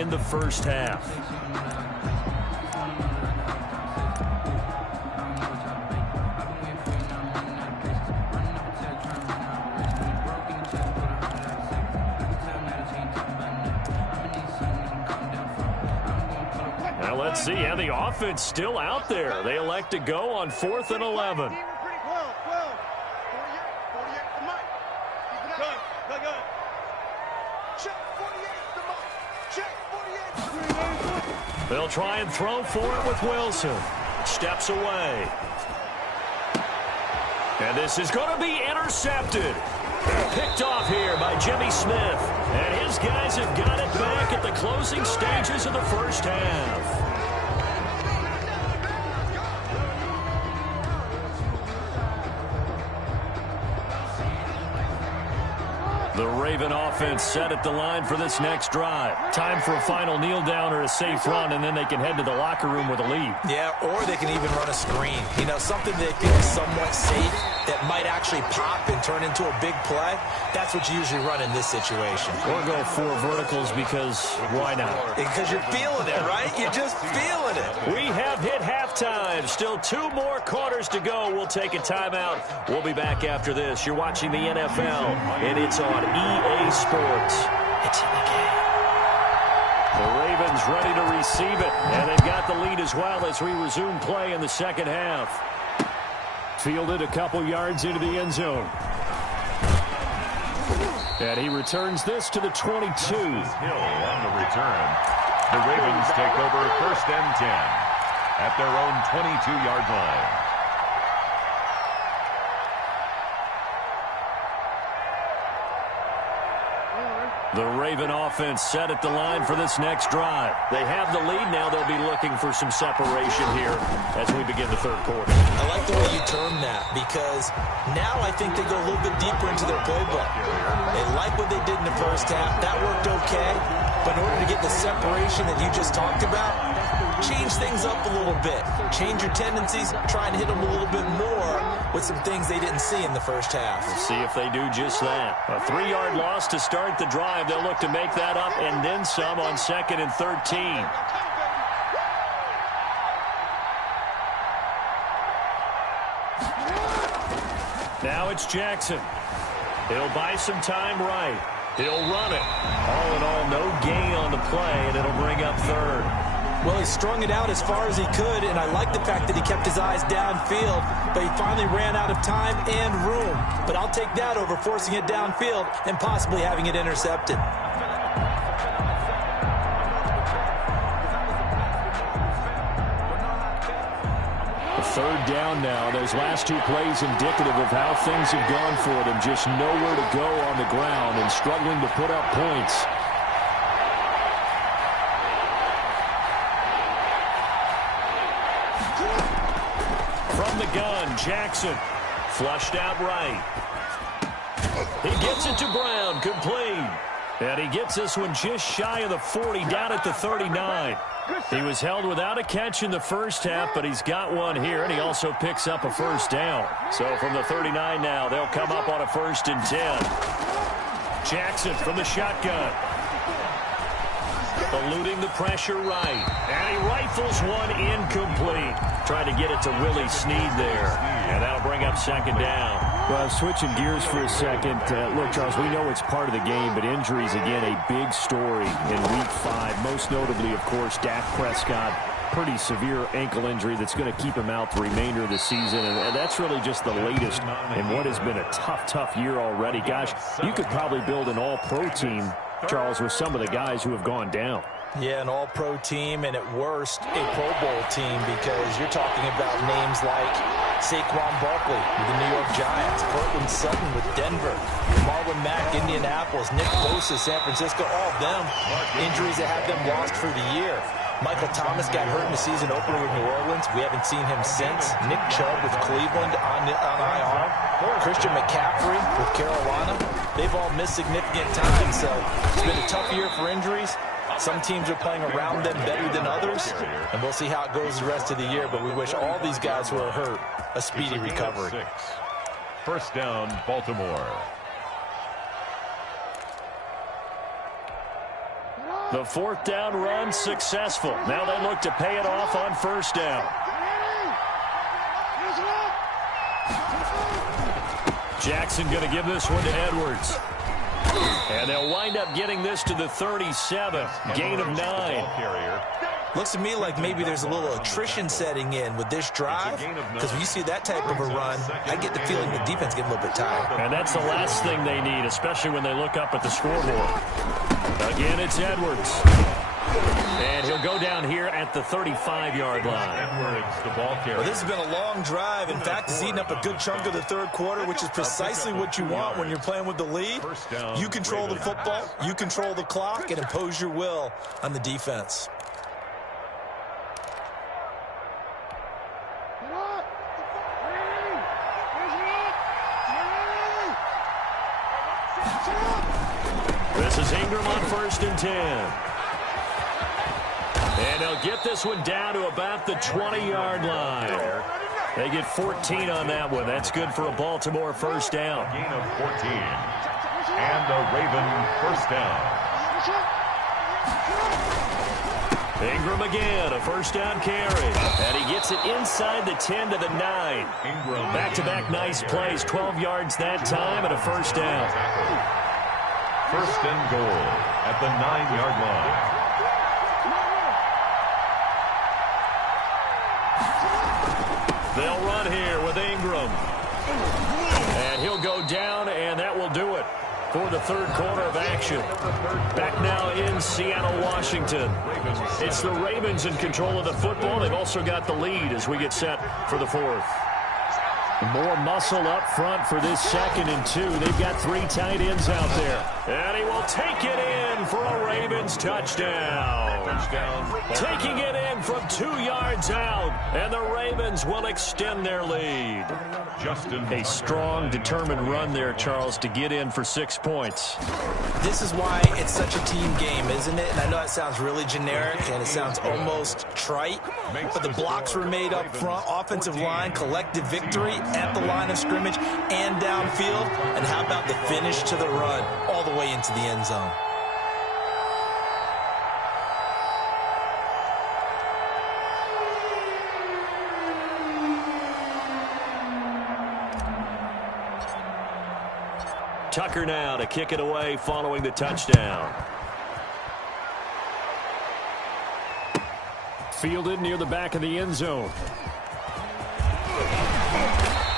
in the first half. Now let's see how the offense still out there. They elect to go on 4th and 11. They'll try and throw for it with Wilson. Steps away. And this is going to be intercepted. Picked off here by Jimmy Smith. And his guys have got it back at the closing stages of the first half. The Raven offense set at the line for this next drive. Time for a final kneel down or a safe run, and then they can head to the locker room with a lead. Yeah, or they can even run a screen. You know, something they feel is somewhat safe that might actually pop and turn into a big play. That's what you usually run in this situation. Or go 4 verticals because why not? Because you're feeling it, right? You're just feeling it. We have hit halftime. Still 2 more quarters to go. We'll take a timeout. We'll be back after this. You're watching the NFL, and it's on EA Sports. It's in the game. The Ravens ready to receive it, and they've got the lead as well as we resume play in the second half. Fielded a couple yards into the end zone. And he returns this to the 22. Hill on the return. The Ravens take over 1st and 10 at their own 22-yard line. The Raven offense set at the line for this next drive. They have the lead now. They'll be looking for some separation here as we begin the third quarter. I like the way you term that because now I think they go a little bit deeper into their playbook. They like what they did in the first half. That worked okay. But in order to get the separation that you just talked about, change things up a little bit. Change your tendencies. Try and hit them a little bit more with some things they didn't see in the first half. We'll see if they do just that. A 3-yard loss to start the drive. They'll look to make that up and then some on 2nd and 13. Now it's Jackson. He'll buy some time right. He'll run it. All in all, no gain on the play, and it'll bring up 3rd. Well, he strung it out as far as he could, and I like the fact that he kept his eyes downfield, but he finally ran out of time and room. But I'll take that over forcing it downfield and possibly having it intercepted. Third down now. Those last 2 plays indicative of how things have gone for them. Just nowhere to go on the ground and struggling to put up points. From the gun, Jackson. Flushed out right. He gets it to Brown. Complete. And he gets this one just shy of the 40, down at the 39. He was held without a catch in the first half, but he's got one here, and he also picks up a first down. So from the 39 now, they'll come up on a 1st and 10. Jackson from the shotgun. Eluding the pressure right. And he rifles one incomplete. Trying to get it to Willie Snead there. And that'll bring up 2nd down. Well, switching gears for a second. Look, Charles, we know it's part of the game, but injuries, again, a big story in Week 5. Most notably, of course, Dak Prescott. Pretty severe ankle injury that's going to keep him out the remainder of the season. And that's really just the latest in what has been a tough year already. Gosh, you could probably build an all-pro team, Charles, with some of the guys who have gone down. Yeah, an all-pro team, and at worst, a Pro Bowl team, because you're talking about names like Saquon Barkley with the New York Giants, Cortland Sutton with Denver, Marlon Mack, Indianapolis, Nick Bosa, San Francisco, all of them injuries that have them lost for the year. Michael Thomas got hurt in the season opener with New Orleans. We haven't seen him since. Nick Chubb with Cleveland on IR. Christian McCaffrey with Carolina. They've all missed significant time, so it's been a tough year for injuries. Some teams are playing around them better than others, and we'll see how it goes the rest of the year, but we wish all these guys who are hurt a speedy recovery. 1st down, Baltimore. The fourth down run successful. Now they look to pay it off on first down. Jackson going to give this one to Edwards. And they'll wind up getting this to the 37. Gain of 9. Looks to me like maybe there's a little attrition setting in with this drive, because when you see that type of a run, I get the feeling the defense getting a little bit tired. And that's the last thing they need, especially when they look up at the scoreboard. Again, it's Edwards. And he'll go down here at the 35-yard line. Edwards, the ball carrier. Well, this has been a long drive. In fact, it's eaten up a good chunk of the third quarter, which is precisely what you want when you're playing with the lead. You control the football, you control the clock, and impose your will on the defense. This is Ingram on 1st and 10. And they'll get this one down to about the 20-yard line. They get 14 on that one. That's good for a Baltimore first down. Gain of 14. And the Raven first down. Ingram again, a first down carry. And he gets it inside the 10 to the 9. Ingram. Back-to-back nice plays, 12 yards that time and a first down. First and goal at the 9-yard line. They'll run here with Ingram. And he'll go down, and that will do it for the third quarter of action. Back now in Seattle, Washington. It's the Ravens in control of the football. They've also got the lead as we get set for the fourth. More muscle up front for this 2nd and 2. They've got 3 tight ends out there. And he will take it in for a Ravens touchdown. Taking it in from 2 yards out. And the Ravens will extend their lead. A strong, determined run there, Charles, to get in for 6 points. This is why it's such a team game, isn't it? And I know that sounds really generic and it sounds almost trite, but the blocks were made up front, offensive line, collective victory at the line of scrimmage and downfield. And how about the finish to the run all the way into the end zone? Tucker now to kick it away following the touchdown. Fielded near the back of the end zone.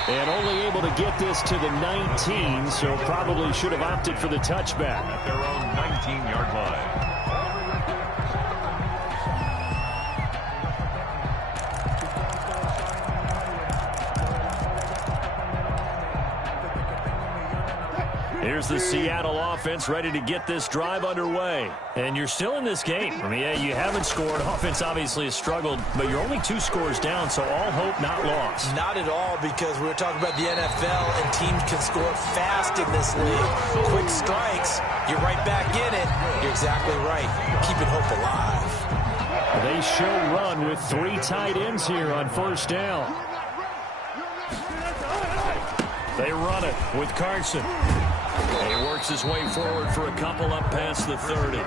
And only able to get this to the 19, so probably should have opted for the touchback. At their own 19-yard line. Here's the Seattle offense ready to get this drive underway. And you're still in this game. I mean, yeah, you haven't scored. Offense obviously has struggled, but you're only 2 scores down, so all hope not lost. Not at all, because we were talking about the NFL, and teams can score fast in this league. Quick strikes, you're right back in it. You're exactly right. Keeping hope alive. They show run with 3 tight ends here on first down. They run it with Carson. And he works his way forward for a couple up past the 30. The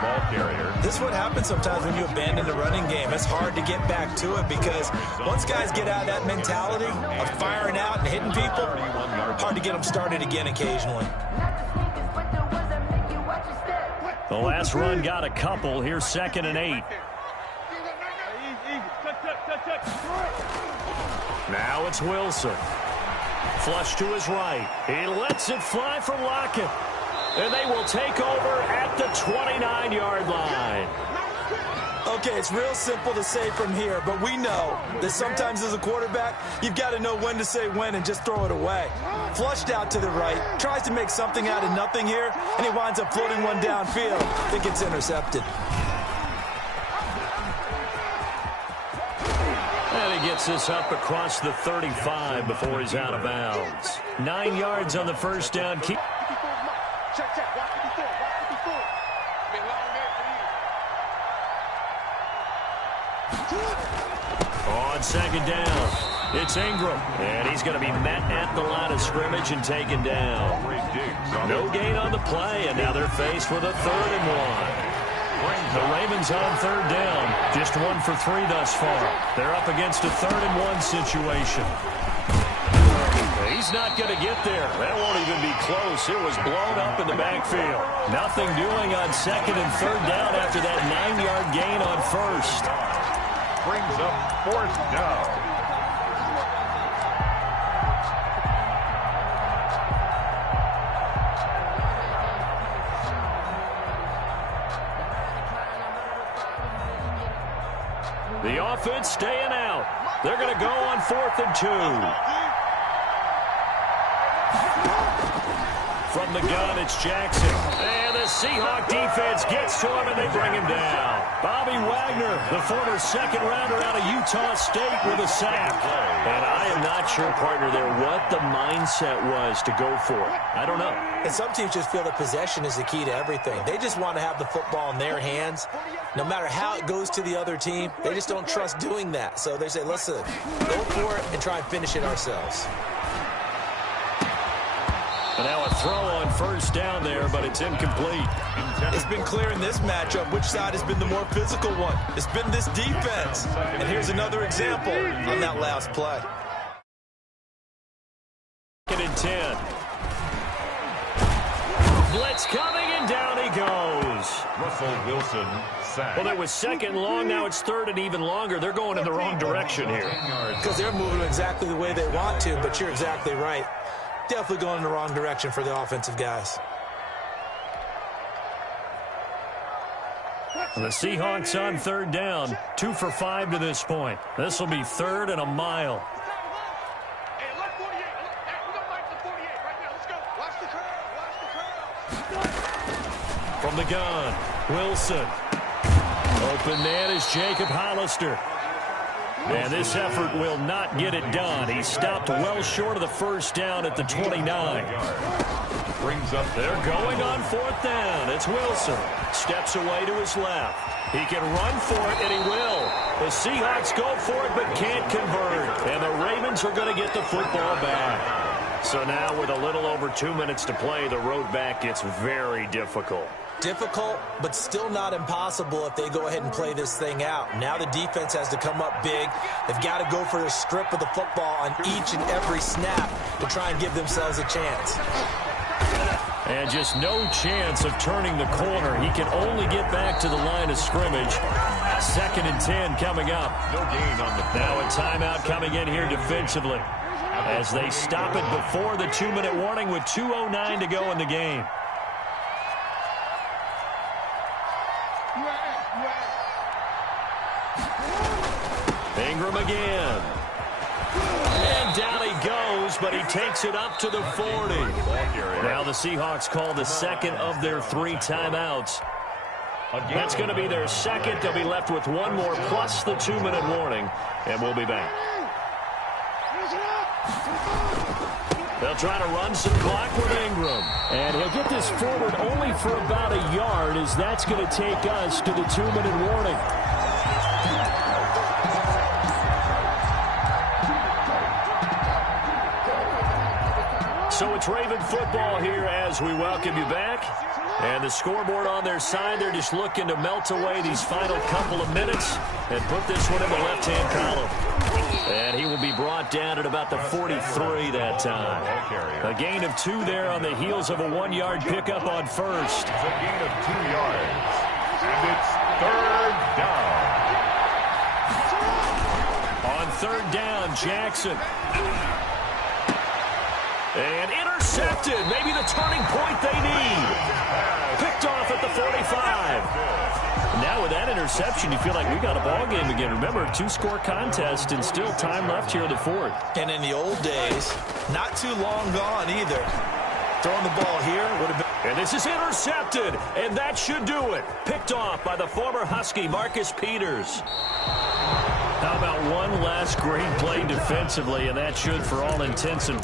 ball carrier. This is what happens sometimes when you abandon the running game. It's hard to get back to it because once guys get out of that mentality of firing out and hitting people, hard to get them started again occasionally. The last run got a couple. Here's 2nd and 8. Now it's Wilson. Flush to his right. He lets it fly from Lockett. And they will take over at the 29-yard line. Okay, it's real simple to say from here, but we know that sometimes as a quarterback, you've got to know when to say when and just throw it away. Flushed out to the right, tries to make something out of nothing here, and he winds up floating one downfield that gets intercepted. And he gets this up across the 35 before he's out of bounds. 9 yards on the first down. On 2nd down, it's Ingram. And he's going to be met at the line of scrimmage and taken down. No gain on the play, and now they're faced with a 3rd and 1. The Ravens on third down. Just 1 for 3 thus far. They're up against a 3rd-and-1 situation. He's not going to get there. That won't even be close. It was blown up in the backfield. Nothing doing on 2nd and 3rd down after that 9-yard gain on 1st. Brings up 4th down. The offense staying out. They're going to go on 4th and 2. From the gun, it's Jackson. And the Seahawk defense gets to him, and they bring him down. Bobby Wagner, the former 2nd rounder out of Utah State, with a sack. And I am not sure, partner, there what the mindset was to go for it. I don't know. And some teams just feel that possession is the key to everything. They just want to have the football in their hands. No matter how it goes to the other team, they just don't trust doing that. So they say, listen, go for it and try and finish it ourselves. And now a throw on 1st down there, but it's incomplete. It's been clear in this matchup which side has been the more physical one. It's been this defense. And here's another example on that last play. 2nd and 10. Blitz coming, and down he goes. Russell Wilson sacked. Well, there was 2nd long. Now it's 3rd and even longer. They're going in the wrong direction here. Because they're moving exactly the way they want to, but you're exactly right. Definitely going in the wrong direction for the offensive guys. The Seahawks on 3rd down. 2 for 5 to this point. This will be 3rd and a mile. From the gun, Wilson. Open man is Jacob Hollister. And this effort will not get it done. He stopped well short of the 1st down at the 29. Brings up. They're going on 4th down. It's Wilson. Steps away to his left. He can run for it, and he will. The Seahawks go for it, but can't convert. And the Ravens are going to get the football back. So now with a little over 2 minutes to play, the road back gets very difficult. Difficult, but still not impossible if they go ahead and play this thing out. Now the defense has to come up big. They've got to go for a strip of the football on each and every snap to try and give themselves a chance. And just no chance of turning the corner. He can only get back to the line of scrimmage. 2nd and 10 coming up. No gain on the play. Now a timeout coming in here defensively as they stop it before the 2-minute warning with 2:09 to go in the game. Ingram again. And down he goes, but he takes it up to the 40. Now the Seahawks call the 2nd of their 3 timeouts. That's going to be their 2nd. They'll be left with 1 more plus the 2-minute warning, and we'll be back. They'll try to run some clock with Ingram. And he'll get this forward only for about a yard, as that's going to take us to the 2-minute warning. So it's Raven football here as we welcome you back. And the scoreboard on their side, they're just looking to melt away these final couple of minutes and put this one in the left-hand column. And he will be brought down at about the 43 that time. A gain of 2 there on the heels of a 1-yard pickup on 1st. It's a gain of 2 yards. And it's 3rd down. On 3rd down, Jackson. And intercepted. Maybe the turning point they need. Picked off at the 45. Now with that interception, you feel like we got a ball game again. Remember, 2-score contest and still time left here in the 4th. And in the old days, not too long gone either. Throwing the ball here would have been. And this is intercepted, and that should do it. Picked off by the former Husky, Marcus Peters. How about one last great play defensively, and that should, for all intents and